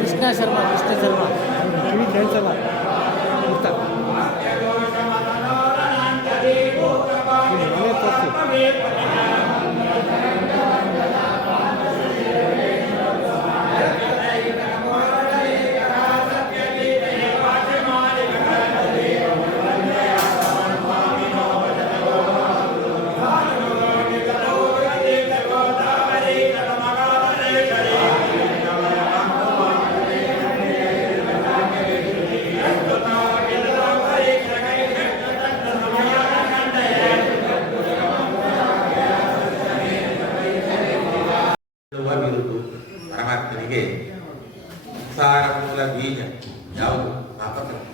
कृष्ण शर्मा कृष्ण शर्मा ಕಿವಿ ಕೇಳಿಸಲ್ಲ ಗೊತ್ತಾ ಮನೆ ತೋರಿಸಿ ಪರಮಾತ್ಮನಿಗೆ ಸಂಸಾರ ಮೂಲ ಬೀಜ ಯಾವುದು ಪಾಪಕರ್ಮ,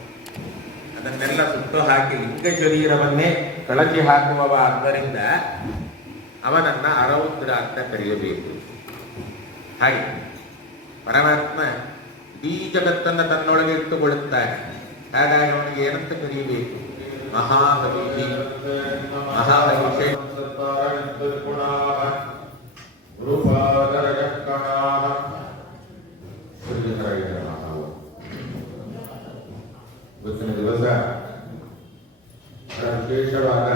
ಅದನ್ನೆಲ್ಲ ಸುಟ್ಟು ಹಾಕಿ ಲಿಂಗ ಶರೀರವನ್ನೇ ಕಳಚಿ ಹಾಕುವವ ಆದ್ದರಿಂದ ಅವನನ್ನ ಅರೌದ್ರ ಅಂತ ಕರೆಯಬೇಕು. ಹಾಗೆ ಪರಮಾತ್ಮ ಈ ಜಗತ್ತನ್ನು ತನ್ನೊಳಗೆ ಇಟ್ಟುಕೊಳ್ಳುತ್ತಾನೆ. ಹಾಗಾಗಿ ಅವನಿಗೆ ಏನಂತ ಕರೆಯಬೇಕು? ಮಹಾಕವಿ ಮಹಾವಿಷಯ ಇವತ್ತಿನ ದಿವಸ ವಿಶೇಷವಾದ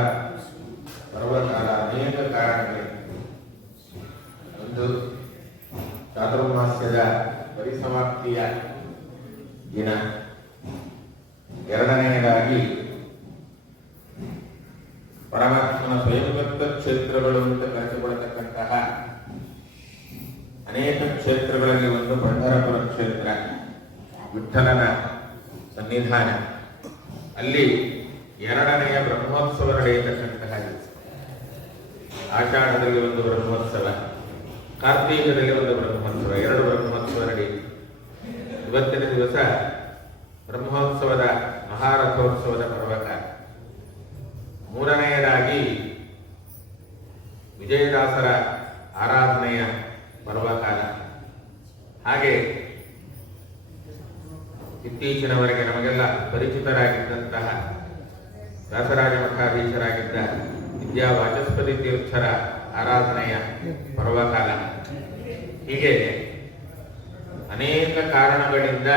ಪರ್ವಕಾಲ. ಅನೇಕ ಕಾರಣಗಳಿವೆ. ಒಂದು ಚಾತುರ್ಮಾಸ್ಯದ ಪರಿಸಮಾಪ್ತಿಯ ದಿನ, ಎರಡನೆಯದಾಗಿ ಪರಮಾತ್ಮನ ಸ್ವಯಂವೃತ್ತ ಕ್ಷೇತ್ರಗಳು ಅಂತ ಕರೆಸಿಕೊಳ್ಳತಕ್ಕಂತಹ ಅನೇಕ ಕ್ಷೇತ್ರಗಳಲ್ಲಿ ಒಂದು ಪಂಢರಪುರ ಕ್ಷೇತ್ರ, ವಿಠ್ಠಲನ ಸನ್ನಿಧಾನ. ಅಲ್ಲಿ ಎರಡನೆಯ ಬ್ರಹ್ಮೋತ್ಸವ ನಡೆಯತಕ್ಕಂತಹ ದಿವಸ. ಆಷಾಢದಲ್ಲಿ ಒಂದು ಬ್ರಹ್ಮೋತ್ಸವ, ಕಾರ್ತೀಕದಲ್ಲಿ ಒಂದು ಬ್ರಹ್ಮೋತ್ಸವ, ಎರಡು ಬ್ರಹ್ಮೋತ್ಸವ ನಡೆಯಿತು. ಇವತ್ತಿನ ದಿವಸ ಬ್ರಹ್ಮೋತ್ಸವದ ಮಹಾರಥೋತ್ಸವದ ಪರ್ವಕಾಲ. ಮೂರನೆಯದಾಗಿ ವಿಜಯದಾಸರ ಆರಾಧನೆಯ ಪರ್ವಕಾಲ. ಹಾಗೆ ಇತ್ತೀಚಿನವರೆಗೆ ನಮಗೆಲ್ಲ ಪರಿಚಿತರಾಗಿದ್ದಂತಹ ವ್ಯಾಸರಾಜ ಮಠಾಧೀಶರಾಗಿದ್ದ ವಿದ್ಯಾ ವಾಚಸ್ಪತಿ ತೀರ್ಥರ ಆರಾಧನೆಯ ಪರ್ವಕಾಲ. ಹೀಗೆ ಅನೇಕ ಕಾರಣಗಳಿಂದ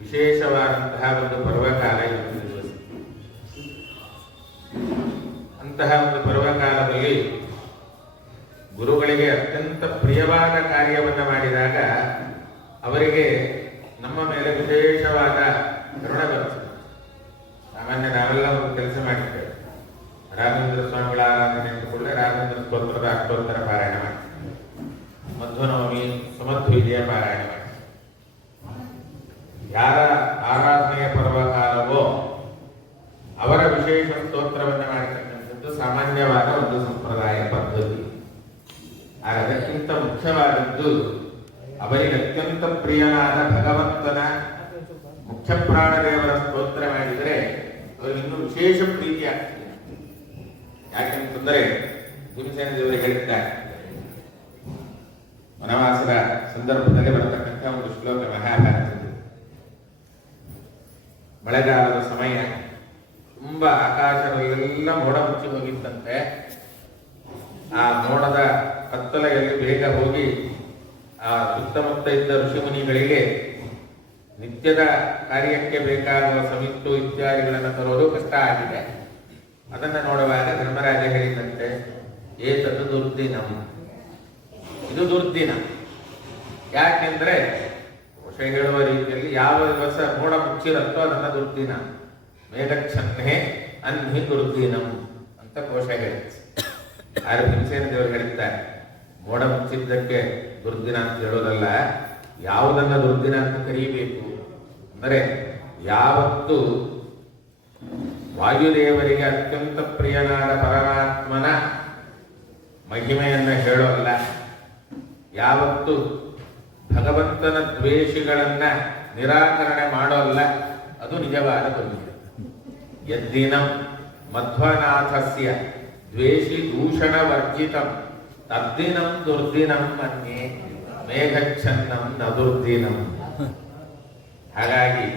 ವಿಶೇಷವಾದಂತಹ ಒಂದು ಪರ್ವಕಾಲ ಇವತ್ತು ದಿವಸ. ಅಂತಹ ಒಂದು ಪರ್ವಕಾಲದಲ್ಲಿ ಗುರುಗಳಿಗೆ ಅತ್ಯಂತ ಪ್ರಿಯವಾದ ಕಾರ್ಯವನ್ನು ಮಾಡಿದಾಗ ಅವರಿಗೆ ನಮ್ಮ ಮೇಲೆ ವಿಶೇಷವಾದ ಕರುಣೆ ಬರುತ್ತದೆ. ಸಾಮಾನ್ಯ ನಾವೆಲ್ಲ ಒಂದು ಕೆಲಸ ಮಾಡಿದ್ದೇವೆ. ರಾಘವೇಂದ್ರ ಸ್ವಾಮಿಗಳ ಆರಾಧನೆ ಅಂದುಕೊಳ್ಳೆ ರಾಘವೇಂದ್ರ ಸ್ತೋತ್ರದ ಅಷ್ಟೋತ್ತರ ಪಾರಾಯಣ ಮಾಡಿ, ಮಧ್ವನವಮಿ ಸುಮಧ್ವಿಜಯ ಪಾರಾಯಣ ಮಾಡಿ. ಯಾರ ಆರಾಧನೆಯ ಪರ್ವಕಾಲವೋ ಅವರ ವಿಶೇಷ ಸ್ತೋತ್ರವನ್ನು ಮಾಡತಕ್ಕಂಥದ್ದು ಸಾಮಾನ್ಯವಾದ ಒಂದು ಸಂಪ್ರದಾಯ ಪದ್ಧತಿ. ಅದಕ್ಕಿಂತ ಮುಖ್ಯವಾದದ್ದು ಅವರಿಗೆ ಅತ್ಯಂತ ಪ್ರಿಯನಾದ ಭಗವಂತನ ಮುಖ್ಯ ಪ್ರಾಣದೇವರ ಸ್ತೋತ್ರ ಮಾಡಿದರೆ ಅವರಿಗೆ ಇನ್ನೂ ವಿಶೇಷ ಪ್ರೀತಿ ಆಗ್ತದೆ. ಯಾಕೆಂತಂದರೆ ಭೀಮಸೇನ ದೇವರು ಹೇಳಿದ್ದಾರೆ, ವನವಾಸದ ಸಂದರ್ಭದಲ್ಲಿ ಬರತಕ್ಕಂಥ ಒಂದು ಶ್ಲೋಕ ಮಹಾಭಾರತದಲ್ಲಿ. ಮಳೆಗಾಲದ ಸಮಯ, ತುಂಬಾ ಆಕಾಶವೆಲ್ಲ ಮೋಡ ಮುಚ್ಚಿ ಹೋಗಿತ್ತಂತೆ. ಆ ಮೋಡದ ಕತ್ತಲೆಯಲ್ಲಿ ಬೇಗ ಹೋಗಿ ಆ ಸುತ್ತಮುತ್ತ ಇದ್ದ ಋಷಿಮುನಿಗಳಿಗೆ ನಿತ್ಯದ ಕಾರ್ಯಕ್ಕೆ ಬೇಕಾಗುವ ಸಮಿತ್ತು ಇತ್ಯಾದಿಗಳನ್ನು ತರೋದು ಕಷ್ಟ ಆಗಿದೆ. ಅದನ್ನು ನೋಡುವಾಗ ಧರ್ಮರಾಜ ಹೇಳಿದಂತೆ ಏತದ್ದು ದುರ್ದಿನಂ, ಇದು ದುರ್ದಿನ. ಯಾಕೆಂದ್ರೆ ಕೋಶ ಹೇಳುವ ರೀತಿಯಲ್ಲಿ ಯಾವ ದಿವಸ ಮೋಡ ಮುಚ್ಚಿರತ್ತೋ ಅದನ್ನ ದುರ್ದಿನ, ಮೇಘಚ್ಛನ್ನೆ ಅನ್ಹಿ ದುರ್ದಿನಂ ಅಂತ ಕೋಶ ಹೇಳುತ್ತೆ. ಆರು ಭೀಮಸೇನ ದೇವರು ಹೇಳಿದ್ದಾರೆ, ಮೋಡ ಮುಚ್ಚಿದ್ದಕ್ಕೆ ದುರ್ದಿನ ಅಂತ ಹೇಳೋದಲ್ಲ, ಯಾವುದನ್ನ ದುರ್ದಿನ ಅಂತ ಕರೀಬೇಕು ಅಂದರೆ ಯಾವತ್ತು ವಾಯುದೇವರಿಗೆ ಅತ್ಯಂತ ಪ್ರಿಯನಾದ ಪರಮಾತ್ಮನ ಮಹಿಮೆಯನ್ನು ಹೇಳೋಲ್ಲ, ಯಾವತ್ತು ಭಗವಂತನ ದ್ವೇಷಿಗಳನ್ನ ನಿರಾಕರಣೆ ಮಾಡೋಲ್ಲ, ಅದು ನಿಜವಾದ ದುರ್ದಿನ. ಯದ್ದಿನಂ ಮಧ್ವನಾಥಸ್ಯ ದ್ವೇಷಿ ದೂಷಣ ವರ್ಜಿತಂ ತದ್ದಿನಂ ದುರ್ದಿನಂ ಮನ್ಯೆ ಮೇಘಚ್ಛನ್ನಂ ನ ದುರ್ದಿನಂ. ಹಾಗಾಗಿ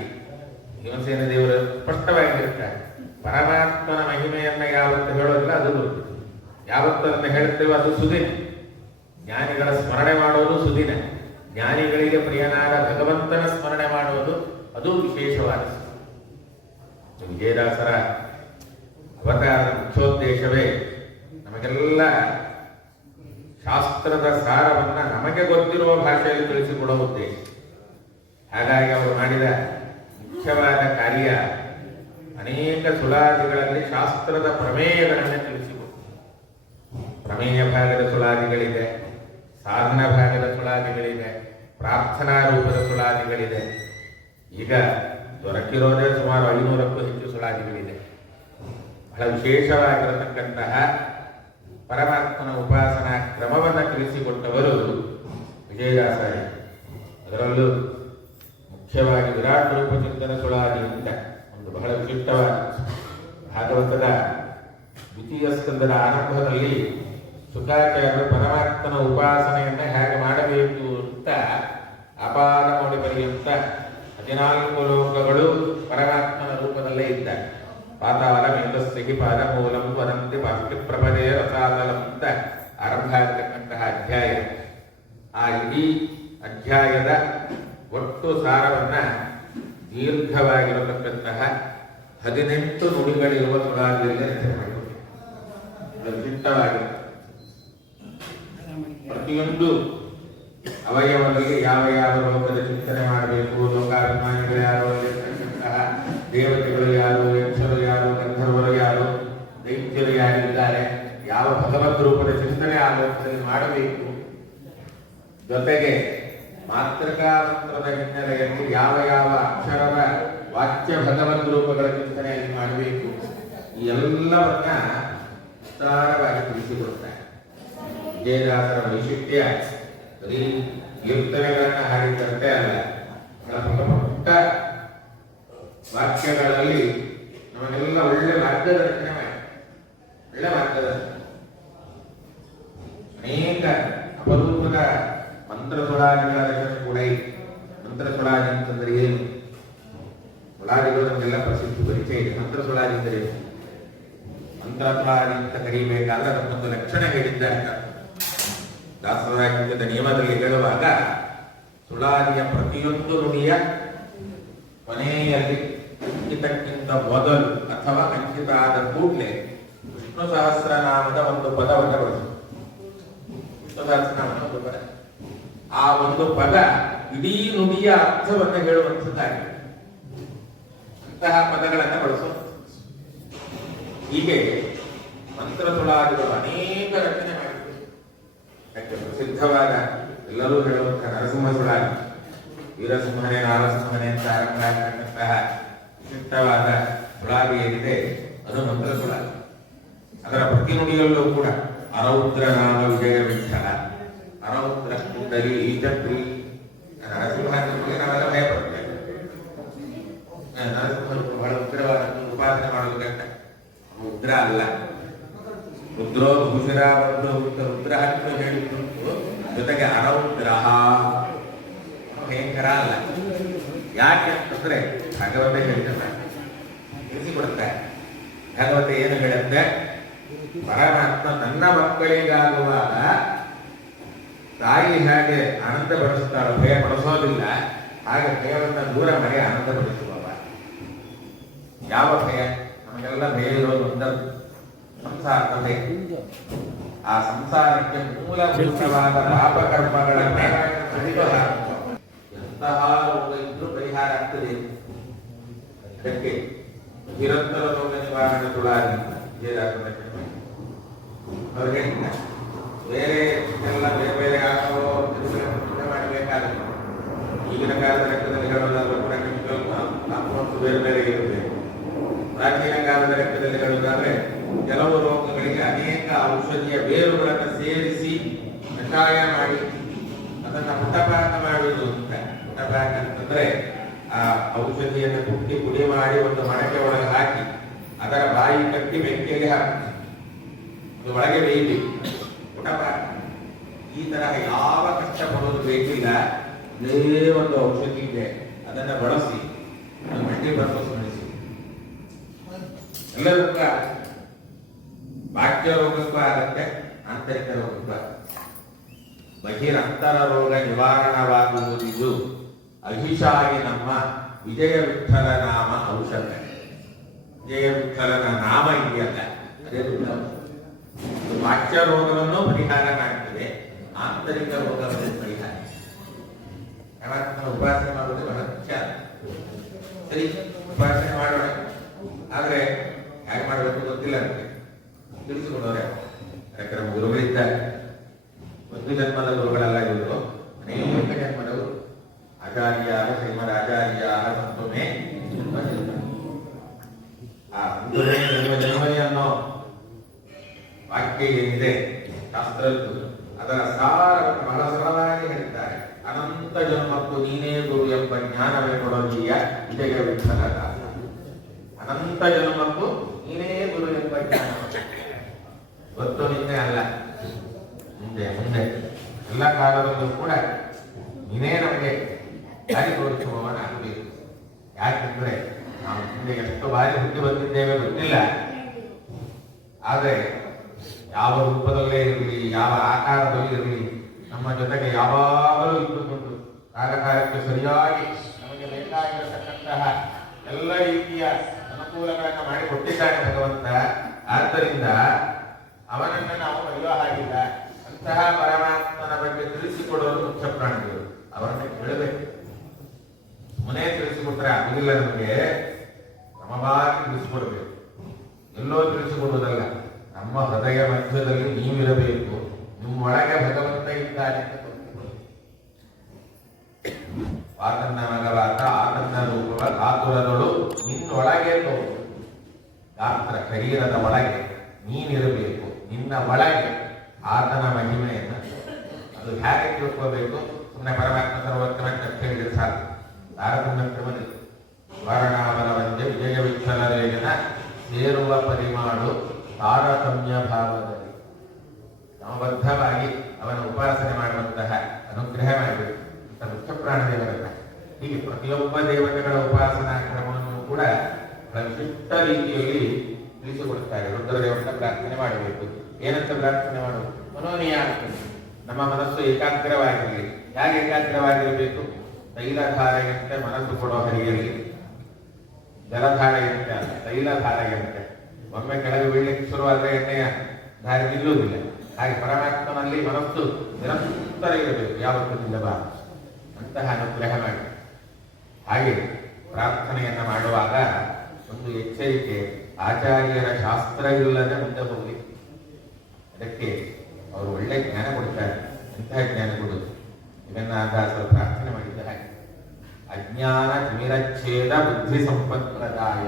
ಭೀಮಸೇನ ದೇವರು ಸ್ಪಷ್ಟವಾಗಿರ್ತಾರೆ, ಪರಮಾತ್ಮನ ಮಹಿಮೆಯನ್ನ ಯಾವತ್ತು ಹೇಳೋದಿಲ್ಲ ಅದು ದುರ್ದಿನ, ಯಾವತ್ತು ಅದನ್ನು ಹೇಳ್ತೇವೆ ಅದು ಸುದಿನ. ಜ್ಞಾನಿಗಳ ಸ್ಮರಣೆ ಮಾಡೋದು ಸುದಿನ, ಜ್ಞಾನಿಗಳಿಗೆ ಪ್ರಿಯನಾದ ಭಗವಂತನ ಸ್ಮರಣೆ ಮಾಡೋದು ಅದು ವಿಶೇಷವಾದ. ವಿಜಯದಾಸರ ಅವತಾರದ ಮುಖ್ಯೋದ್ದೇಶವೇ ನಮಗೆಲ್ಲ ಶಾಸ್ತ್ರದ ಸಾರವನ್ನ ನಮಗೆ ಗೊತ್ತಿರುವ ಭಾಷೆಯಲ್ಲಿ ತಿಳಿಸಿಕೊಡುವ ಉದ್ದೇಶ. ಹಾಗಾಗಿ ಅವರು ಮಾಡಿದ ಮುಖ್ಯವಾದ ಕಾರ್ಯ ಅನೇಕ ಸುಳಾದಿಗಳಲ್ಲಿ ಶಾಸ್ತ್ರದ ಪ್ರಮೇಯಗಳನ್ನು ತಿಳಿಸಿಕೊಡು. ಪ್ರಮೇಯ ಭಾಗದ ಸುಳಾದಿಗಳಿದೆ, ಸಾಧನ ಭಾಗದ ಸುಳಾದಿಗಳಿದೆ, ಪ್ರಾರ್ಥನಾ ರೂಪದ ಸುಳಾದಿಗಳಿದೆ. ಈಗ ದೊರಕಿರೋದೇ ಸುಮಾರು 500ಕ್ಕೂ ಹೆಚ್ಚು ಸುಳಾದಿಗಳಿದೆ. ಬಹಳ ವಿಶೇಷವಾಗಿರತಕ್ಕಂತಹ ಪರಮಾತ್ಮನ ಉಪಾಸನಾ ಕ್ರಮವನ್ನು ತಿಳಿಸಿಕೊಟ್ಟವರು ವಿಜಯದಾಸರೇ. ಅದರಲ್ಲೂ ಮುಖ್ಯವಾಗಿ ವಿರಾಟ್ ರೂಪ ಚಿಂತನ ಸುಳಾದಿಯಿಂದ ಒಂದು ಬಹಳ ವಿಶಿಷ್ಟವಾದ ಭಾಗವತದ ದ್ವಿತೀಯ ಸ್ಕಂದದ ಆರಂಭದಲ್ಲಿ ಶುಕಾಚಾರ್ಯರು ಪರಮಾತ್ಮನ ಉಪಾಸನೆಯನ್ನು ಹೇಗೆ ಮಾಡಬೇಕು ಅಂತ ಅಪಾರ ನೋಡಿ ಪರ್ಯಂತ 14 ಲೋಕಗಳು ಪರಮಾತ್ಮನ ರೂಪದಲ್ಲೇ ಇದ್ದಾರೆ. ಪಾತಾಳ ಮೇಧಸ್ಸಿಗೆ ಪಾದ ಮೂಲಂ ವದಂತಿ ಪಾಸ್ತಿ ಪ್ರಪದೇ ರಸಾತಲಂ ಅಂತ ಆರಂಭ ಆಗತಕ್ಕಂತಹ ಅಧ್ಯಾಯ. ಆ ಇಡೀ ಅಧ್ಯಾಯದ ಒಟ್ಟು ಸಾರವನ್ನ ದೀರ್ಘವಾಗಿರತಕ್ಕಂತಹ 18 ನುಡಿಗಳಿರುವ ಸುಳಾದಿಯಲ್ಲಿ ರಚನೆ ಮಾಡಿದ್ದಾರೆ. ವಿಶಿಷ್ಟವಾಗಿರುತ್ತೆ. ಪ್ರತಿಯೊಂದು ಅವಯವದಲ್ಲಿ ಯಾವ ಯಾವ ಲೋಕದ ಚಿಂತನೆ ಮಾಡಬೇಕು, ಲೋಕಾಭಿಮಾನಿಗಳು ಯಾರು, ದೇವತೆಗಳು ಯಾರು, ಯಕ್ಷರು ಯಾರು, ಗಂಧರ್ವರು ಯಾರು, ದೈತ್ಯರು ಯಾರಿದ್ದಾರೆ, ಯಾವ ಭಗವದ್ ರೂಪದ ಚಿಂತನೆ ಆ ಲೋಕದಲ್ಲಿ ಮಾಡಬೇಕು, ಜೊತೆಗೆ ಮಾತೃಕಾ ಮಂತ್ರದ ಹಿನ್ನೆಲೆಯಲ್ಲಿ ಯಾವ ಯಾವ ಅಕ್ಷರದ ವಾಚ್ಯ ಭಗವದ್ ರೂಪಗಳ ಚಿಂತನೆಯಲ್ಲಿ ಮಾಡಬೇಕು, ಈ ಎಲ್ಲವನ್ನ ವಿಸ್ತಾರವಾಗಿ ತಿಳಿಸಿಕೊಡ್ತಾರೆ. ವಿಜಯದಾಸರ ವೈಶಿಷ್ಟ್ಯ ಬರೀ ಕೀರ್ತನೆಗಳನ್ನ ಹಾಡಿದಂತೆ ಅಲ್ಲ, ಪುಟ್ಟ ವಾಕ್ಯಗಳಲ್ಲಿ ನಮಗೆಲ್ಲ ಒಳ್ಳೆ ಮಾರ್ಗದರ್ಶನ ಮಾಡಿ, ಒಳ್ಳೆ ಮಾರ್ಗದರ್ಶನ. ಅನೇಕ ಅಪರೂಪದ ಮಂತ್ರ ಸುಳಾದಿಗಳ ರಚನೆ ಕೂಡ ಇದೆ. ಮಂತ್ರ ಸುಳಾದಿ ಅಂತಂದ್ರೆ ಏನು? ಸುಳಾದಿಗಳು ನಮಗೆಲ್ಲ ಪ್ರಸಿದ್ಧ ಪರಿಚಯ ಇದೆ. ಮಂತ್ರ ಸುಳಾದಿ ಅಂದರೆ ಮಂತ್ರ ಸುಳಾದಿ ಅಂತ ಕರೀಬೇಕಾದ್ರೆ ಅದಕ್ಕೊಂದು ಲಕ್ಷಣ ಹೇಳಿದ್ದಾರೆ. ದಾಸರಾಜ್ಯದ ನಿಯಮದಲ್ಲಿ ಹೇಳುವಾಗ ಸುಳಾದಿಯ ಪ್ರತಿಯೊಂದು ನುಡಿಯ ಕೊನೆಯಲ್ಲಿ ಅಂಕಿತಕ್ಕಿಂತ ಮೊದಲು ಅಥವಾ ಅಂಕಿತ ಆದ ಕೂಡಲೇ ವಿಷ್ಣು ಸಹಸ್ರನಾಮದ ಒಂದು ಪದವನ್ನು ಬಳಸಿ. ವಿಷ್ಣು ಸಹಸ್ರನಾಮದ ಒಂದು ಪದ, ಆ ಒಂದು ಪದ ಇಡೀ ನುಡಿಯ ಅರ್ಥವನ್ನು ಹೇಳುವಂಥದ್ದಾಗಿದೆ. ಅಂತಹ ಪದಗಳನ್ನು ಬಳಸೋ. ಹೀಗೆ ಮಂತ್ರ ಸುಳಾದಿಗಳು ಅನೇಕ ರಚನೆ ಮಾಡಿದ್ದಾರೆ. ಪ್ರಸಿದ್ಧವಾದ ಎಲ್ಲರೂ ಹೇಳುವಂತಹ ನರಸಿಂಹ ಸುಳಾದಿ, ವೀರಸಿಂಹನೇ ನಾರಸಿಂಹನೇ ಅಂತ ಆರಂಭ ಆಗತಕ್ಕಂತಹ ವಿಶಿಷ್ಟವಾದ ಸುಳಾದಿ ಏನಿದೆ ಅದು ಮಂತ್ರ ಸುಳಾದಿ. ಅದರ ಪ್ರತಿನುಡಿಯಲ್ಲೂ ಕೂಡ ಅರೌದ್ರ ನಾಮ ವಿಜಯ ವಿಠಲ, ಅರೌದ್ರ ಕುಂಡಲಿ ಈಜತ್ರಿ. ನರಸಿಂಹ ನಾವೆಲ್ಲ ಭಯಪಡ್ತೇವೆ. ನರಸಿಂಹ ಬಹಳ ಉಗ್ರವಾದ ಉಪಾಸನೆ ಮಾಡೋದು ಗಂಟ, ಉಗ್ರ ಅಲ್ಲ. ರುದ್ರೋ ಭೂಷಿರ ರುದ್ರ ಅಂತ ಹೇಳಿದ್ದು ಜೊತೆಗೆ ಅರೌದ್ರ ಭಯಂಕರ ಅಲ್ಲ. ಯಾಕೆ ಅಂತಂದ್ರೆ ಭಗವತೆ ಹೇಳ್ತಾರೆ, ತಿಳಿಸಿಕೊಡುತ್ತೆ. ಭಗವತೆ ಏನು ಹೇಳುತ್ತೆ? ಪರಮಾತ್ಮ ತನ್ನ ಮಕ್ಕಳಿಗಾಗುವಾಗ ತಾಯಿ ಹೇಗೆ ಆನಂದ ಪಡಿಸ್ತಾರೋ, ಭಯ ಪಡಿಸೋದಿಲ್ಲ, ಹಾಗೆ ಭಯವನ್ನು ದೂರ ಮಾಡಿ ಆನಂದಪಡಿಸುವವ. ಯಾವ ಭಯ? ನಮಗೆಲ್ಲ ಭಯ ಇರೋದು ಒಂದದ್ದು, ಸಂಸಾರದ ಆ ಸಂಸಾರಕ್ಕೆ ಮೂಲಭೂತವಾದ ಪಾಪಕರ್ಮಗಳನ್ನ ಪರಿಹಾರ, ಎಂತಹ ರೋಗ ಇದ್ರೂ ಪರಿಹಾರ ಆಗ್ತದೆ. ಅದಕ್ಕೆ ನಿರಂತರ ರೋಗ ನಿವಾರಣೆ ತುಳಾಗಿ ಅವ್ರಿಗೆ ಬೇರೆ ಎಲ್ಲ ಬೇರೆ ಬೇರೆ ಆಟೋ ಮಾಡಬೇಕಾಗುತ್ತೆ. ಈಗಿನ ಕಾಲದ ಲೆಕ್ಕದಲ್ಲಿ ಹೇಳೋದಾದ್ರೂ ಕೂಡ ಕಾಂಪೌಂಡ್ ಬೇರೆ ಬೇರೆ ಇರುತ್ತೆ. ಪ್ರಾಚೀನ ಕಾಲದ ಲೆಕ್ಕದಲ್ಲಿ ಹೇಳುವುದಾದ್ರೆ ಕೆಲವು ರೋಗಗಳಿಗೆ ಅನೇಕ ಔಷಧಿಯ ಬೇರುಗಳನ್ನು ಸೇರಿಸಿ ಕಷಾಯ ಮಾಡಿ ಅದನ್ನು ಪುಟಪಾಕ ಮಾಡುವುದು ಅಂತ. ಪುಟಪಾಕ ಅಂತಂದ್ರೆ ಆ ಔಷಧಿಯನ್ನು ಕುಟ್ಟಿ ಪುಡಿ ಮಾಡಿ ಒಂದು ಮಡಕೆ ಒಳಗೆ ಹಾಕಿ ಅದರ ಬಾಯಿ ಕಟ್ಟಿ ಬೆಂಕಿಯಲ್ಲಿ ಹಾಕಿ ಅದು ಒಳಗೆ ಬೇಯಬೇಕು. ಪುಟಪಾಕ. ಈ ತರಹ ಯಾವ ಕಷ್ಟ ಪಡೋದು ಬೇಕಿಲ್ಲ. ಇದೇ ಒಂದು ಔಷಧಿ ಇದೆ, ಅದನ್ನ ಬಳಸಿ ಮಟ್ಟಿ ಬರ್ಬೋದು ನಡೆಸಿ ಎಲ್ಲರೂ ಬಾಹ್ಯ ರೋಗಕ್ಕೂ ಆಗತ್ತೆ, ಆಂತರಿಕ ರೋಗಕ್ಕೂ. ಬಹಿರಂತರ ರೋಗ ನಿವಾರಣವಾಗುವುದಿದು ಅಹಿಷಾಗಿ ನಮ್ಮ ವಿಜಯ ವಿಠಲ ನಾಮ ಔಷಧ. ವಿಜಯ ವಿಠಲನ ನಾಮ ಇದೆಯಲ್ಲ, ಅದೇ ಬಾಹ್ಯ ರೋಗವನ್ನು ಪರಿಹಾರ ಮಾಡ್ತದೆ, ಆಂತರಿಕ ರೋಗವನ್ನು ಪರಿಹಾರ. ಉಪಾಸನೆ ಮಾಡುವುದು ಬಹಳ ಮುಖ್ಯ. ಸರಿ, ಉಪಾಸನೆ ಮಾಡೋಣ. ಆದ್ರೆ ಹೇಗೆ ಮಾಡಬೇಕು ಗೊತ್ತಿಲ್ಲ ನಮಗೆ, ತಿಳಿಸಿಕೊಡೋರೆ. ಯಾಕಂದ್ರೆ ನಮ್ಮ ಗುರುಗಳಿದ್ದಾರೆ, ಒಂದು ಜನ್ಮದ ಗುರುಗಳೆಲ್ಲ ಇವರು, ಅನೇಕ ಜನ್ಮದವರು. ಆಚಾರ್ಯ ಶ್ರೀಮದ್ ಆಚಾರ್ಯ ಸಂತೋಮೆ ಆ ಜನ್ಮನಿ ಅನ್ನೋ ವಾಕ್ಯ ಏನಿದೆ ಶಾಸ್ತ್ರದ್ದು, ಅದರ ಸಾರವನ್ನು ಬಹಳ ಸರಳವಾಗಿ ಹೇಳಿದ್ದಾರೆ. ಅನಂತ ಜನ್ಮಕ್ಕೂ ನೀನೇ ಗುರು ಎಂಬ ಜ್ಞಾನವೇ ಕೊಡೋದಿಯ ವಿಜಯ ವಿಠಲ. ಅನಂತ ಜನ್ಮಕ್ಕೂ ನೀನೇ ಗುರು ಎಂಬ ಜ್ಞಾನ. ಗೊತ್ತು ನಿನ್ನೆ ಅಲ್ಲ, ಮುಂದೆ ಮುಂದೆ ಎಲ್ಲ ಕಾಲದಲ್ಲೂ ಕೂಡ ನೀನೇ ನಮಗೆ ದಾರಿ ತೋರಿಸುವವನ ಆಗಬೇಕು. ಯಾಕೆಂದ್ರೆ ನಾವು ಮುಂದೆ ಎಷ್ಟು ಬಾರಿ ಹುಟ್ಟಿ ಬಂದಿದ್ದೇವೆ ಗೊತ್ತಿಲ್ಲ. ಆದರೆ ಯಾವ ರೂಪದಲ್ಲೇ ಇರಲಿ, ಯಾವ ಆಕಾರದಲ್ಲಿ ಇರಲಿ, ನಮ್ಮ ಜೊತೆಗೆ ಯಾವಾಗಲೂ ಇದ್ದುಕೊಂಡು ಕಾಲಕಾಲಕ್ಕೆ ಸರಿಯಾಗಿ ನಮಗೆ ಬೇಕಾಗಿರತಕ್ಕಂತಹ ಎಲ್ಲ ರೀತಿಯ ಅನುಕೂಲಗಳನ್ನು ಮಾಡಿಕೊಟ್ಟಿದ್ದಾನೆ ಭಗವಂತ. ಆದ್ದರಿಂದ ಅವನನ್ನು ನಾವು ಮರೆಯುವ ಹಾಗಿಲ್ಲ. ಅಂತಹ ಪರಮಾತ್ಮನ ಬಗ್ಗೆ ತಿಳಿಸಿಕೊಡೋರು ಮುಖ್ಯ ಪ್ರಾಣಿಗಳು. ಅವರನ್ನು ಕೇಳಬೇಕು. ಮನೆ ತಿಳಿಸಿಕೊಟ್ರೆ ಆಗಿಲ್ಲ, ನಮಗೆ ಕ್ರಮವಾಗಿ ತಿಳಿಸಿಕೊಡ್ಬೇಕು. ಎಲ್ಲೋ ತಿಳಿಸಿಕೊಡುವುದಲ್ಲ, ನಮ್ಮ ಹೃದಯ ಮಧ್ಯದಲ್ಲಿ ನೀವಿರಬೇಕು. ನಿಮ್ಮೊಳಗೆ ಭಗವಂತ ಇದ್ದಾನೆ ಅಂತ ಆತನ್ನ ಮಗವಾತ ಆತನ್ನ ರೂಪವ ಗಾತುರದೊಳು ನಿನ್ನೊಳಗೆ ತೋರು. ಗಾತ್ರ ಶರೀರದ ಒಳಗೆ ನೀನಿರಬೇಕು. ನಿನ್ನ ಒಳಗೆ ಆತನ ಮಹಿಮೆಯನ್ನು ಅದು ಹೇಗೆ ತಿಳ್ಕೋಬೇಕು? ಸುಮ್ಮನೆ ಪರಮಾತ್ಮ ಸರ್ವೋತ್ತಮ ಹೇಳಿದ್ರೆ ಸಾಕು. ತಾರತಮ್ಯ ಕ್ರಮದಲ್ಲಿ ವರ್ಣಾವರ ವಂದ್ಯ ವಿಜಯ ವಿಠಲರೇಗನ ಸೇರುವ ಪರಿಮಾಡು ತಾರತಮ್ಯ ಭಾವದಲ್ಲಿ ಕ್ರಮಬದ್ಧವಾಗಿ ಅವನ ಉಪಾಸನೆ ಮಾಡುವಂತಹ ಅನುಗ್ರಹ ಮಾಡಬೇಕು ಅಂತ ಮುಖ್ಯ ಪ್ರಾಣದೇವರನ್ನ. ಹೀಗೆ ಪ್ರತಿಯೊಬ್ಬ ದೇವತೆಗಳ ಉಪಾಸನಾ ಕ್ರಮವನ್ನು ಕೂಡ ವಿಶಿಷ್ಟ ರೀತಿಯಲ್ಲಿ ತಿಳಿಸಿಕೊಡುತ್ತಾರೆ. ರುದ್ರದೇವರನ್ನ ಪ್ರಾರ್ಥನೆ ಮಾಡಬೇಕು. ಏನಂತ ಪ್ರಾರ್ಥನೆ ಮಾಡುವುದು? ಮನೋನಿಯಾಮ. ನಮ್ಮ ಮನಸ್ಸು ಏಕಾಗ್ರವಾಗಿರಲಿ. ಯಾಕೆ ಏಕಾಗ್ರವಾಗಿರಬೇಕು? ತೈಲಧಾರೆಯಂತೆ ಮನಸ್ಸು ಕೊಡೋ ಹರಿಯಲ್ಲಿ, ಜಲಧಾರೆಯಂತೆ ಅಲ್ಲ, ತೈಲಧಾರೆಯಂತೆ. ಒಮ್ಮೆ ಕೆಳಗೆ ಬೀಳಲಿಕ್ಕೆ ಶುರುವಾದರೆ ಎಣ್ಣೆಯ ಧಾರೆ ನಿಲ್ಲುವುದಿಲ್ಲ. ಹಾಗೆ ಪರಮಾತ್ಮನಲ್ಲಿ ಮನಸ್ಸು ನಿರಂತರ ಇರಬೇಕು, ಯಾವತ್ತೂ ನಿಲ್ಲಬಾರದು. ಅಂತಹ ಅನುಗ್ರಹ ಮಾಡಿ. ಹಾಗೆ ಪ್ರಾರ್ಥನೆಯನ್ನ ಮಾಡುವಾಗ ಒಂದು ಎಚ್ಚರಿಕೆ, ಆಚಾರ್ಯರ ಶಾಸ್ತ್ರ ಇಲ್ಲದೆ ಮುಂದೆ ಹೋಗಿ. ಅದಕ್ಕೆ ಅವರು ಒಳ್ಳೆ ಜ್ಞಾನ ಕೊಡ್ತಾರೆ. ಎಂತಹ ಜ್ಞಾನ ಕೊಡುವುದು? ಜಗನ್ನಾಥದಾಸರು ಪ್ರಾರ್ಥನೆ ಮಾಡಿದ್ದ ಹಾಗೆ, ಅಜ್ಞಾನ ತಿಮಿರಚ್ಛೇದ ಬುದ್ಧಿ ಸಂಪತ್ಪ್ರದಾಯ.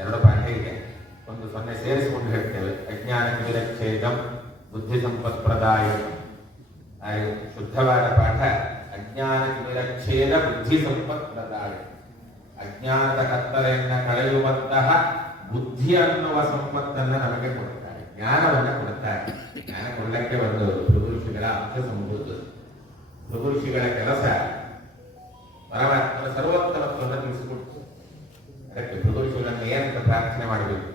ಎರಡು ಪಾಠ ಇದೆ, ಒಂದು 0 ಸೇರಿಸಿಕೊಂಡು ಹೇಳ್ತೇವೆ. ಅಜ್ಞಾನ ತಿಮಿರಚ್ಛೇದಂ ಬುದ್ಧಿ ಸಂಪತ್ಪ್ರದಾಯ. ಶುದ್ಧವಾದ ಪಾಠ ಅಜ್ಞಾನ ತಿಮಿರಚ್ಛೇದ ಬುದ್ಧಿ ಸಂಪತ್ಪ್ರದಾಯ. ಅಜ್ಞಾನದ ಕತ್ತಲೆಯನ್ನ ಕಳೆಯುವಂತಹ ಬುದ್ಧಿ ಅನ್ನುವ ಸಂಪತ್ತನ್ನು ನಮಗೆ ಕೊಡುತ್ತಾರೆ, ಜ್ಞಾನವನ್ನು ಕೊಡುತ್ತಾರೆ. ಜ್ಞಾನ ಕೊಡಲಿಕ್ಕೆ ಒಂದು ಪ್ರಭುಋಷಿಗಳ ಅಂಶ ಸಂಭೂತ. ಪ್ರಭುಋಷಿಗಳ ಕೆಲಸ ಪರಮಾತ್ಮನ ಸರ್ವೋತ್ತಮತ್ವವನ್ನು ತಿಳಿಸಿಕೊಡ್ತು. ಅದಕ್ಕೆ ಪ್ರಭುಋಷಿಗಳನ್ನು ಏನಂತ ಪ್ರಾರ್ಥನೆ ಮಾಡಬೇಕು?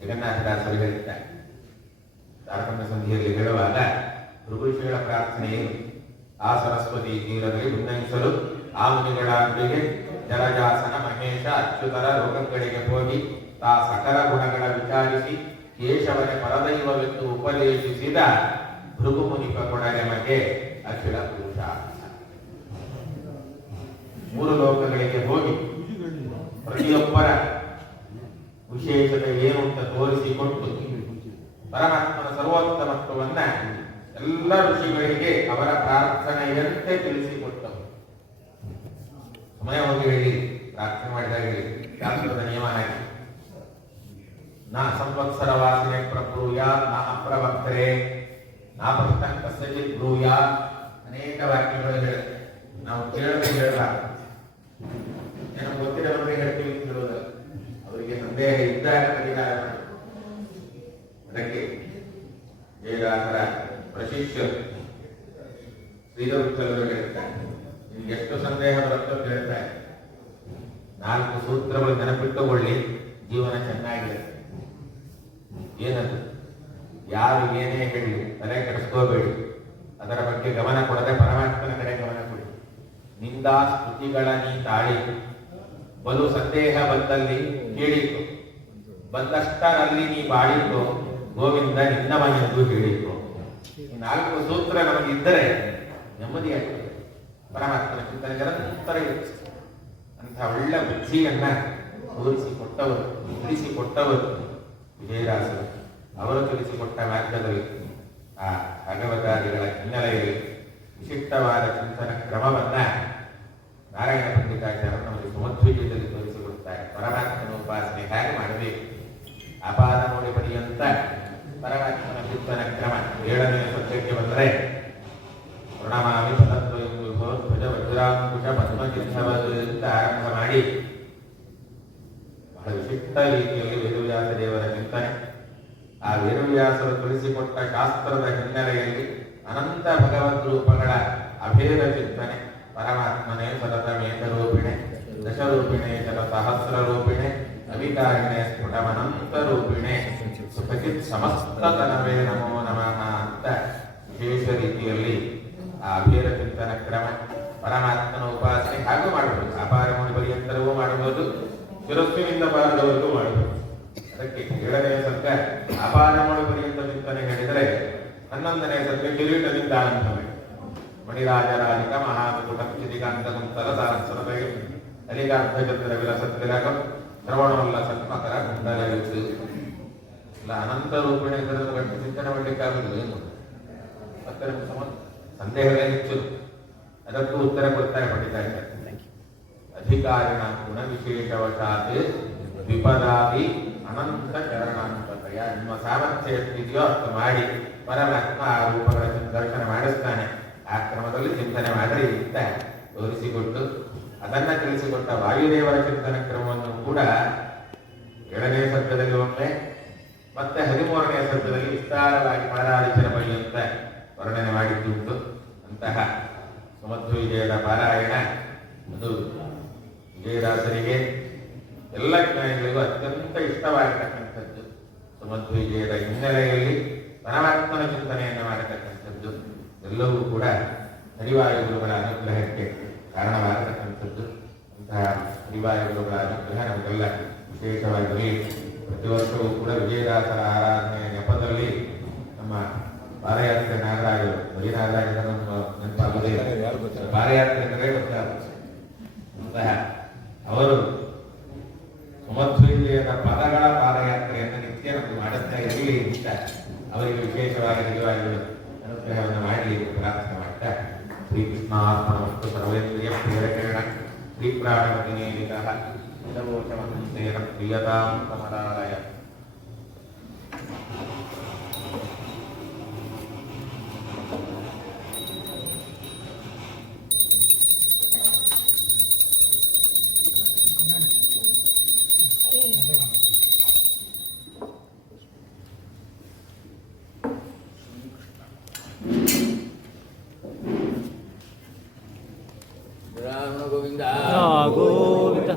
ಜಗನ್ನಾಥದಾಸರು ಹೇಳಿದ್ದಾರೆ ತಾರತಮ್ಯ ಸಂಧಿಯಲ್ಲಿ ಹೇಳುವಾಗ, ಪ್ರಭುಋಷಿಗಳ ಪ್ರಾರ್ಥನೆ ಏನು? ಆ ಸರಸ್ವತಿ ತೀರದಲ್ಲಿ ಉನ್ನಯಿಸಲು ಆ ಮುನಿಗಳೊಂದಿಗೆ ಜಲಜಾಸನ ಮಹೇಶ ಅಚ್ಯುತರ ಲೋಕಗಳಿಗೆ ಹೋಗಿ ತಾ ಸಕಲ ಗುಣಗಳ ವಿಚಾರಿಸಿ ಕೇಶವನೇ ಪರದೈವವೆಂದು ಉಪದೇಶಿಸಿದ ಭೃಗು ಮುನಿಪ ಕೊಡನೆಮಗೆ ಅಖಿಲ ಪುರುಷ. ಮೂರು ಲೋಕಗಳಿಗೆ ಹೋಗಿ ಪ್ರತಿಯೊಬ್ಬರ ವಿಶೇಷತೆ ಏನು ಅಂತ ತೋರಿಸಿಕೊಟ್ಟು ಪರಮಾತ್ಮನ ಸರ್ವೋತ್ತಮತ್ವವನ್ನ ಎಲ್ಲ ಋಷಿಗಳಿಗೆ ಅವರ ಪ್ರಾರ್ಥನೆಯಂತೆ ತಿಳಿಸಿಕೊಟ್ಟರು. ಸಮಯ ಹೋಗಿ ಹೇಳಿ, ಪ್ರಾರ್ಥನೆ ಮಾಡಿದಾಗ ಹೇಳಿ, ಶಾಸ್ತ್ರದ ನಿಯಮ ಆಗಿ ನಾ ಸಂವತ್ಸರ ವಾಸನೆ ಪ್ರಬ್ರೂಯ ನಾ ಅಪ್ರವಕ್ತರೆ ನಾ ಪುಸ್ತಕ ಕಸ್ಯಚಿತ್ ಬ್ರೂಯ. ಅನೇಕ ವಾಕ್ಯಗಳು ಹೇಳುತ್ತೆ. ನಾವು ಕೇಳದೆ ಹೇಳಬಾರದು. ಏನೋ ಗೊತ್ತಿರೋರಿಗೆ ಹೇಳ್ತೀವಿ ಹೇಳುವುದಲ್ಲ. ಅವರಿಗೆ ಸಂದೇಹ ಇದ್ದಾಗ ಪರಿಹಾರ ಮಾಡಿ. ಅದಕ್ಕೆ ಜಯರಾಜರ ಪ್ರಶಿಷ್ಯರು ಶ್ರೀಧರುತ್ತಲರು ಹೇಳ್ತಾರೆ, ನಿಮ್ಗೆ ಎಷ್ಟು ಸಂದೇಹ ಬರುತ್ತೋ ಹೇಳ್ತಾರೆ, 4 ಸೂತ್ರಗಳು ನೆನಪಿಟ್ಟುಕೊಳ್ಳಿ, ಜೀವನ ಚೆನ್ನಾಗಿರುತ್ತೆ. ಏನದು? ಯಾರು ಏನೇ ಹೇಳಿ ತಲೆ ಕೆಡಿಸ್ಕೋಬೇಡಿ, ಅದರ ಬಗ್ಗೆ ಗಮನ ಕೊಡದೆ ಪರಮಾತ್ಮನ ಕಡೆ ಗಮನ ಕೊಡಿ. ನಿಂದಾ ಸ್ತುತಿಗಳ ನೀ ತಾಳಿ, ಬಲು ಸಂದೇಹ ಬಂದಲ್ಲಿ ಕೇಳಿತು, ಬಂದಷ್ಟರಲ್ಲಿ ನೀ ಬಾಳಿತು, ಗೋವಿಂದ ನಿನ್ನವನೆಂದು ಹೇಳಿತು. ಈ 4 ಸೂತ್ರ ನಮಗಿದ್ದರೆ ನೆಮ್ಮದಿಯಾಗ್ತದೆ. ಪರಮಾತ್ಮನ ಚಿಂತನೆ ನಿರಂತರ ಇರುತ್ತೆ. ಅಂತ ಒಳ್ಳೆ ಬುದ್ಧಿಯನ್ನ ತೋರಿಸಿಕೊಟ್ಟವರು, ತಿಳಿಸಿಕೊಟ್ಟವರು ವಿಜಯದಾಸರು. ಅವರು ತಿಳಿಸಿಕೊಟ್ಟ ಮಾರ್ಗದಲ್ಲಿ ಆ ಭಗವತಾದಿಗಳ ಹಿನ್ನೆಲೆಯಲ್ಲಿ ವಿಶಿಷ್ಟವಾದ ಚಿಂತನ ಕ್ರಮವನ್ನ ನಾರಾಯಣ ಪಂಡಿತಾಚಾರ್ಯರು ನಮಗೆ ಸುಮಧ್ವಿಜಯದಲ್ಲಿ ತೋರಿಸಿಕೊಡುತ್ತಾರೆ. ಪರಮಾತ್ಮನ ಉಪಾಸನೆ ಹೇಗೆ ಮಾಡಬೇಕು, ಅಪಾದ ನೋಡಿ ಪರ್ಯಂತ ಪರಮಾತ್ಮನ ಚಿಂತನ ಕ್ರಮ. 7ನೇ ಸತ್ಯಕ್ಕೆ ಬಂದರೆ ಪ್ರಣಮಾಮಿ ಪದದ್ವಯಂ ವಿಭೋಧ್ವಜ ವಜ್ರಾಂಕುಶ ಪದ್ಮಚಿಹ್ನವದು ಅಂತ ಆರಂಭ ಮಾಡಿ ಬಹಳ ವಿಶಿಷ್ಟ ರೀತಿಯಲ್ಲಿ ವೇದವ್ಯಾಸ ದೇವರ ಚಿಂತನೆ, ಆ ವೇದವ್ಯಾಸರು ತಿಳಿಸಿಕೊಟ್ಟ ಶಾಸ್ತ್ರದ ಹಿನ್ನೆಲೆಯಲ್ಲಿ ಅನಂತ ಭಗವದ್ ರೂಪಗಳ ಅಭೇದ ಚಿಂತನೆ. ಪರಮಾತ್ಮನೇ ಸತತ ಮೇಘರೂಪಿಣೆ, ದಶರೂಪಿಣೆ ಶತ ಸಹಸ್ರ ರೂಪಿಣೆ, ಅವಿಕಾರಿಣೆ ಸ್ಫುಟಮನಂತ ರೂಪಿಣೆ, ಸುಖಚಿತ್ ಸಮಸ್ತತನವೇ ನಮೋ ನಮಃ ಅಂತ ವಿಶೇಷ ರೀತಿಯಲ್ಲಿ ಆ ಅಭೇದ ಚಿಂತನ ಕ್ರಮ. ಪರಮಾತ್ಮನ ಉಪಾಸನೆ ಹಾಗೂ ಮಾಡಬಹುದು. ಅಪಾರ ಮುನಿ ಪರ್ಯಂತರವೂ ಮಾಡಬಹುದು, ಶಿರಸ್ಸಿನಿಂದ ಬಾರದವರೆಗೂ ಮಾಡಬಹುದು. ಅದಕ್ಕೆ 7ನೇ ಸರ್ಗ ಅಪಾರ ಮುನಿ ಪರ್ಯಂತ ಚಿಂತನೆ ಹೇಳಿದರೆ 11ನೇ ಸರ್ಗ ಕಿರೀಟದಿಂದ ಆರಂಭವೇ. ಮಣಿರಾಜರಾಜಿಕ ಮಹಾಕುಟ ಚಿದಿಕಾಂತ ಕುಂತಲ ಸಹಸ್ರದಯ ಅಲಿಗಾರ್ಧಚಂದ್ರ ವಿಲಸತ್ತಿರಕಂ ಶ್ರವಣವಲ್ಲ ಸತ್ಮಕರ ಕುಂಡಲಯುಕ್ತು. ಇಲ್ಲ ಅನಂತ ರೂಪಿಣೆ ಇದನ್ನು ಗಂಟು ಚಿಂತನೆ ಮಾಡಲಿಕ್ಕಾಗುವುದು ಏನು? ಅದರ ಸಂದೇಹವೇ ಹೆಚ್ಚು. ಅದಕ್ಕೂ ಉತ್ತರ ಕೊಡ್ತಾರೆ ಪಂಡಿತ ಅಧಿಕಾರಿಣ ಗುಣ ವಿಶೇಷವಶಾತ್ ವಿಪದಾದಿ ಅನಂತ ಚರಣಾಂತಯ. ನಿಮ್ಮ ಸಾಮರ್ಥ್ಯ ಎಷ್ಟಿದೆಯೋ ಅಷ್ಟು ಮಾಡಿ ಪರಮಾತ್ಮ ಆ ರೂಪಗಳ ದರ್ಶನ ಮಾಡಿಸ್ತಾನೆ. ಆ ಕ್ರಮದಲ್ಲಿ ಚಿಂತನೆ ಮಾಡಿ ಅಂತ ತೋರಿಸಿಕೊಟ್ಟು ಅದನ್ನ ತಿಳಿಸಿಕೊಟ್ಟ ವಾಯುದೇವರ ಚಿಂತನ ಕ್ರಮವನ್ನು ಕೂಡ 7ನೇ ಸರ್ಗದಲ್ಲಿ ಒಮ್ಮೆ ಮತ್ತೆ 13ನೇ ಸರ್ಗದಲ್ಲಿ ವಿಸ್ತಾರವಾಗಿ ಪಾರಾಯಣ ಪರ್ಯಂತ ವರ್ಣನೆ ಮಾಡಿದ್ದುಂಟು. ಅಂತಹ ಸುಮಧ್ವಿಜಯದ ಪಾರಾಯಣ ಅದು ವಿಜಯದಾಸರಿಗೆ ಎಲ್ಲ ಜ್ಞಾನಿಗಳಿಗೂ ಅತ್ಯಂತ ಇಷ್ಟವಾಗಿರ್ತಕ್ಕಂಥದ್ದು. ಸುಮಧ್ವಿಜಯದ ಹಿನ್ನೆಲೆಯಲ್ಲಿ ಪರಮಾತ್ಮನ ಚಿಂತನೆಯನ್ನು ಮಾಡತಕ್ಕಂಥದ್ದು ಎಲ್ಲವೂ ಕೂಡ ಹರಿವಾಯುಗುರುಗಳ ಅನುಗ್ರಹಕ್ಕೆ ಕಾರಣವಾಗತಕ್ಕಂಥದ್ದು. ಅಂತಹ ಹರಿವಾಯುಗುರುಗಳ ಅನುಗ್ರಹ ನಮಗೆಲ್ಲ ವಿಶೇಷವಾಗಿ ಪ್ರತಿ ವರ್ಷವೂ ಕೂಡ ವಿಜಯದಾಸರ ಆರಾಧನೆಯ ನೆಪದಲ್ಲಿ ನಮ್ಮ ಪಾದಯಾತ್ರೆ ನಾಗರಾಜರು ಬಲಿನಾಗರಾಜರನ್ನು ನೆನಪಾಗುವುದೇ ಪಾದಯಾತ್ರೆ ಅಂತಹ ಅವರು ಸುಮಧ್ವಿಜಯದ ಪದಗಳ ಪಾದಯಾತ್ರೆಯನ್ನು ನಿತ್ಯ ನಮಗೆ ಮಾಡುತ್ತಾ ಇರಲಿ ಅಂತ ಅವರಿಗೆ ವಿಶೇಷವಾಗಿ ನಿಜವಾಗಿಯೂ ಅನುಗ್ರಹವನ್ನು ಮಾಡಲಿ ಪ್ರಾರ್ಥನೆ ಮಾಡ್ತಾ ಶ್ರೀಕೃಷ್ಣಾರ್ಪಣಮಸ್ತು. ಸರ್ವೇಂದ್ರಿಯ ಪ್ರಿಯರಕಿರಣ ಶ್ರೀಪ್ರಾಣವತಿನೇಲಿತಃ ಇದವೋಚಮಹಂಸೇನ ಪ್ರಿಯತಾಂ ಕಮಲಾಲಯ. ಗೋವಿಂದ ಗೋವಿಂದ.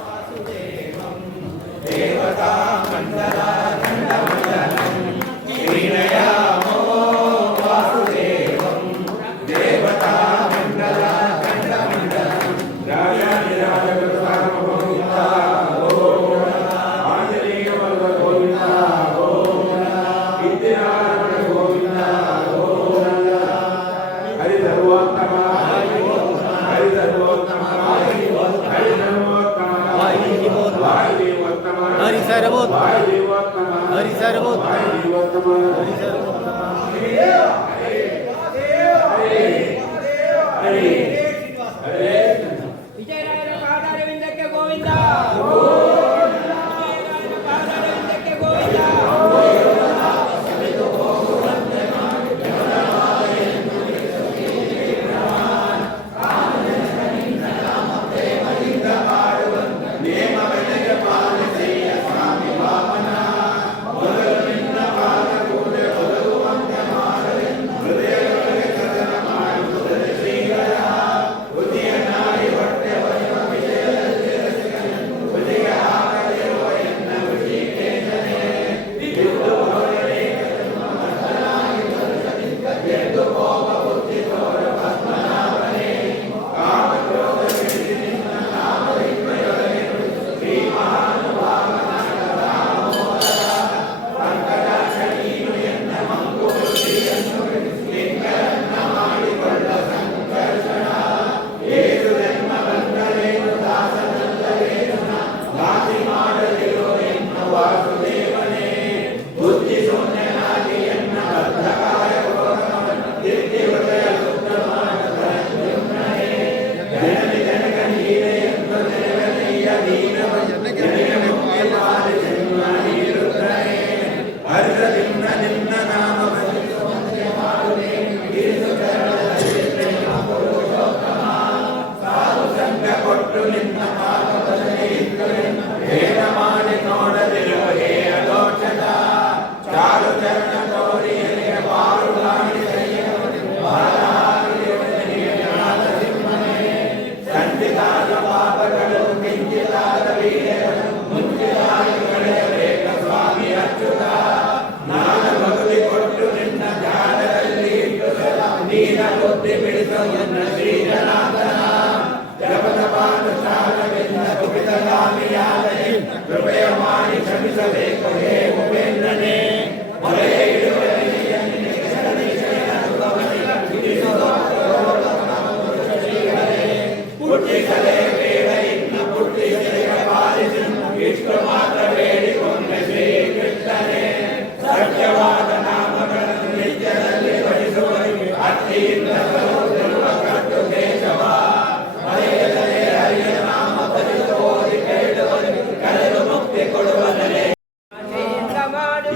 ವಾಸುದೇವ ಇಂದಿರಾರಮಣ ಗೋವಿಂದ ಗೋವಿಂದ ಹರಿ ಸರ್ವೋತ್ತಮ ಹರಿ ಸರ್ವೋತ್ತಮ ಹರಿ ಸರ್ವೋತ್ತಮ ವಾಯುದೇವೋತ್ತಮ ಹರಿ ಸರ್ವೋತ್ತಮ ವಾಯುದೇವೋತ್ತಮ ಹರಿ ಸರ್ವೋತ್ತಮ ವಾಯುದೇವೋತ್ತಮ ಹರಿ ಸರ್ವೋತ್ತಮ ವಿಜಯರಾಯನ ಪಾದಾರವಿಂದಕ್ಕೆ ಗೋವಿಂದ ವಿಜಯರಾಯನ ಪಾದಾರವಿಂದಕ್ಕೆ ಗೋವಿಂದ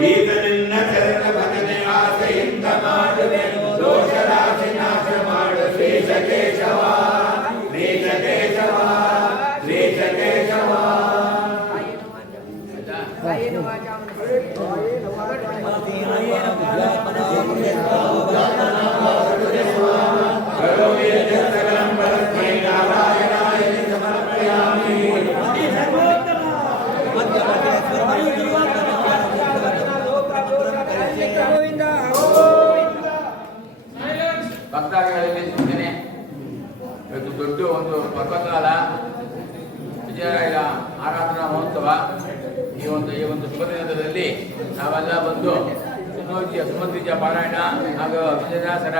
ಈತನಿನ್ನ ಚರಣ ಭಜನೆ ಆಸೆಯಿಂದ ಮಾಡುವೆ ದೋಷ ರಾಶಿ ನಾಶ ಮಾಡು ಶ್ರೀಶ ಕೇಶವ ಶ್ರೀಶ ಕೇಶವ ಶ್ರೀಶ ಕೇಶವ ಭಕ್ತಾದಿಗಳಲ್ಲಿ ಸೂಚನೆ, ಇವತ್ತು ದೊಡ್ಡ ಒಂದು ಪರ್ವಕಾಲ ವಿಜಯರಾಯರ ಆರಾಧನಾ ಮಹೋತ್ಸವ. ಈ ಒಂದು ಶುಭ ದಿನದಲ್ಲಿ ನಾವೆಲ್ಲ ಬಂದು ಸುಮಧ್ವಿಜ ಪಾರಾಯಣ ಹಾಗೂ ವಿಜಯದಾಸರ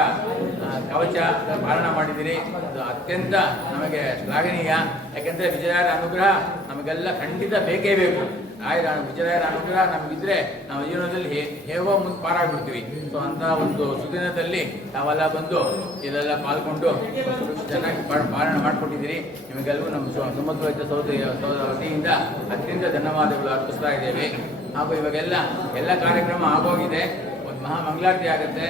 ಕವಚ ಪಾರಾಯಣ ಮಾಡಿದ್ದೀರಿ. ಅದು ಅತ್ಯಂತ ನಮಗೆ ಶ್ಲಾಘನೀಯ. ಯಾಕೆಂದರೆ ವಿಜಯರಾಯರ ಅನುಗ್ರಹ ನಮಗೆಲ್ಲ ಖಂಡಿತ ಬೇಕೇ ಬೇಕು. ವಿಜಯರಾಯರ ಅನುಗ್ರಹ ನಮಗಿದ್ರೆ ನಾವು ಜೀವನದಲ್ಲಿ ಹೇಗೋ ಮುಂದೆ ಪಾರಾಗ್ಬಿಡ್ತೀವಿ. ಸೊ ಅಂತ ಒಂದು ಸುದಿನದಲ್ಲಿ ನಾವೆಲ್ಲ ಬಂದು ಇದೆಲ್ಲ ಪಾಲ್ಗೊಂಡು ಚೆನ್ನಾಗಿ ಪಾರಾಯಣ ಮಾಡಿಕೊಟ್ಟಿದ್ದೀರಿ. ನಿಮಗೆಲ್ಲರೂ ನಮ್ಮ ಸುಮಧ್ವೈತ ವತಿಯಿಂದ ಅತ್ಯಂತ ಧನ್ಯವಾದಗಳು ಅರ್ಪಿಸ್ತಾ ಇದ್ದೇವೆ. ಹಾಗೂ ಇವಾಗೆಲ್ಲ ಕಾರ್ಯಕ್ರಮ ಆಗೋಗಿದೆ. ಒಂದು ಮಹಾಮಂಗಳಾರತಿ ಆಗುತ್ತೆ,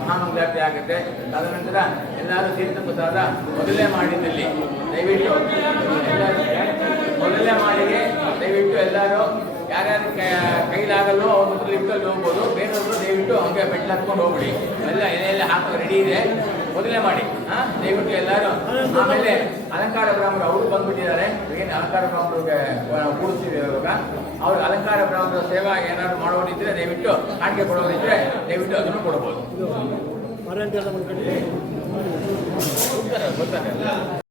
ಮಹಾಮಂಗಳಾರತಿ ಆಗುತ್ತೆ. ತದನಂತರ ಎಲ್ಲರೂ ತೀರ್ಥ ಪ್ರಸಾದ ಮೊದಲೇ ಮಾಡಿದ್ದಲ್ಲಿ ದಯವಿಟ್ಟು ಮೊದಲನೇ ಮಾಡಿಗೆ ದಯವಿಟ್ಟು ಎಲ್ಲರೂ ಯಾರ್ಯಾರು ಕೈಲಾಗಲ್ಲೋ ಅವ್ರ ಮೊದಲು ಲಿಫ್ಟಲ್ಲಿ ಹೋಗ್ಬೋದು. ಬೇರೆಯವರು ದಯವಿಟ್ಟು ಹಂಗೆ ಬೆಟ್ಟ ಹತ್ಕೊಂಡು ಹೋಗ್ಬಿಡಿ. ಎಲ್ಲ ಎಲೆಯೆಲ್ಲ ಹಾಕೋ ರೆಡಿ ಇದೆ, ಮೊದಲೇ ಮಾಡಿ. ದಯವಿಟ್ಟು ಎಲ್ಲರೂ. ಆಮೇಲೆ ಅಲಂಕಾರ ಬ್ರಾಹ್ಮಣರು ಅವರು ಬಂದ್ಬಿಟ್ಟಿದ್ದಾರೆ. ಏನು ಅಲಂಕಾರ ಬ್ರಾಹ್ಮಣರಿಗೆ ಕೂಡಿಸ್ತೀವಿ ಇವಾಗ. ಅವ್ರಿಗೆ ಅಲಂಕಾರ ಬ್ರಾಹ್ಮಣರ ಸೇವಾ ಏನಾದ್ರು ಮಾಡೋದಿದ್ರೆ ದಯವಿಟ್ಟು ಕಾಣಿಕೆ ಕೊಡೋದಿದ್ರೆ ದಯವಿಟ್ಟು ಅದನ್ನು ಕೊಡ್ಬೋದು. ಗೊತ್ತಾರೆ